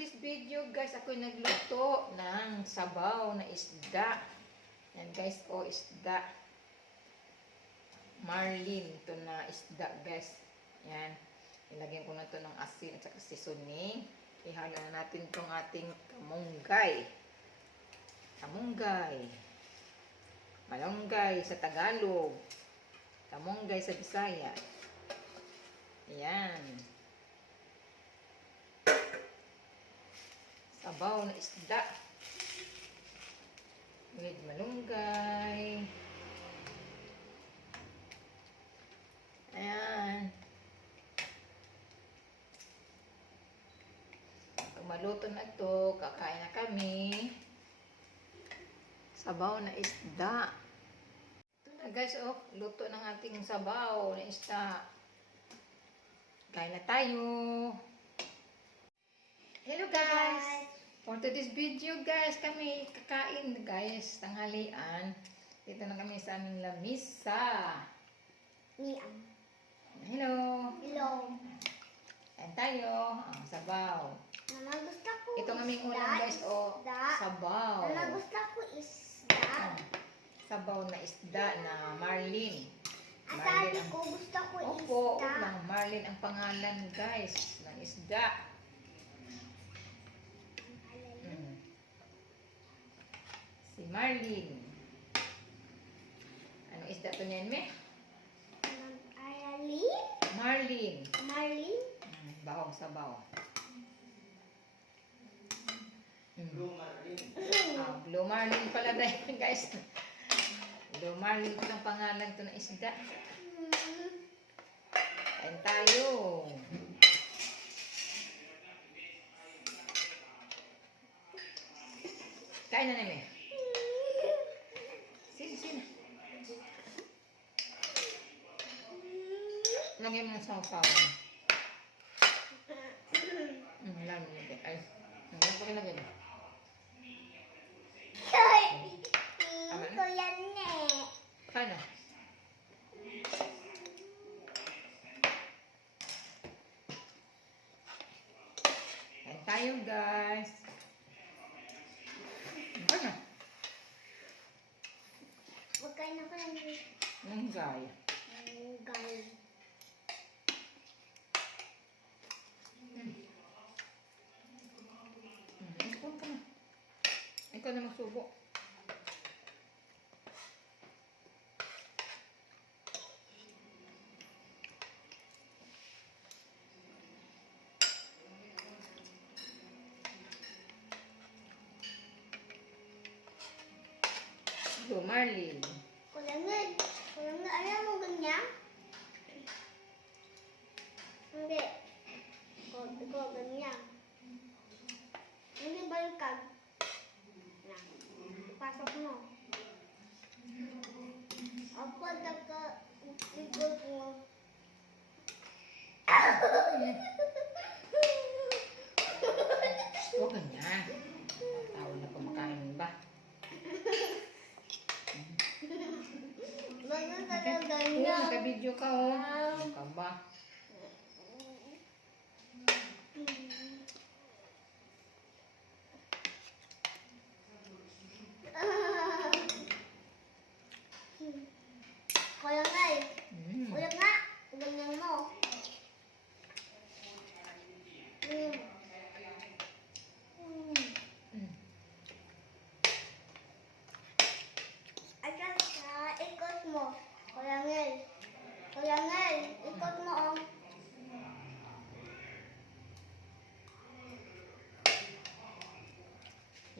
today's video guys, ako nagluto ng sabaw na isda. Yan guys, isda. Marlin, ito na isda guys. Yan, ilagyan ko na ito ng asin at saka seasoning. Ihalo na natin itong ating kamunggay. Kamunggay. Malunggay sa Tagalog. Kamunggay sa Bisaya. Yan. Sabaw na isda with malunggay. Ayan. Pag maluto na ito, kakain na kami. Sabaw na isda. Ito na guys, luto ng ating sabaw na isda. Kain na tayo. Hello guys! For today's video guys, kami kakain guys, tanghalian. Dito na kami sa aming lamisa. Hello! Hello! Kain tayo. Sabaw. Mama, gusto ko ito ng aming ulam guys, sabaw. Mama, gusto ko isda. Sabaw na isda na Marlin. Sabi ko, gusto ko isda. Opo, Marlin ang pangalan guys, ng isda. Si Marlin. Ano isda to niyan, me? Marlin. Marlin? Bahong sabaw. Blue Marlin. Blue Marlin pala dahil guys. Blue Marlin ko ng pangalan to ng isda. Kain tayo. Kain na namin. Sino. Lagyan mo ng sasawan. Alam mo nito. Ay, nagyan ko kinagyan. Ito yan eh. Kano? Kain tayo guys. Ano? Magkain ako ng Munggay. Ikaw na magsubo. Blue Marlin. Kulangan, alam mo ganyan? Hindi. Ikaw ganyan. Hindi balikan. Pasok mo. Ako ikot mo. Huwag ganyan. Tao na kumakain ba? Bakit ka ganyan? Naka-video ka Ano ka ba? Kulang nga. Ganyan mo. At saka, ikot mo. Kulangin, ikot mo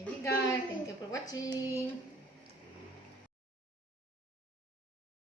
Hey guys, thank you for watching.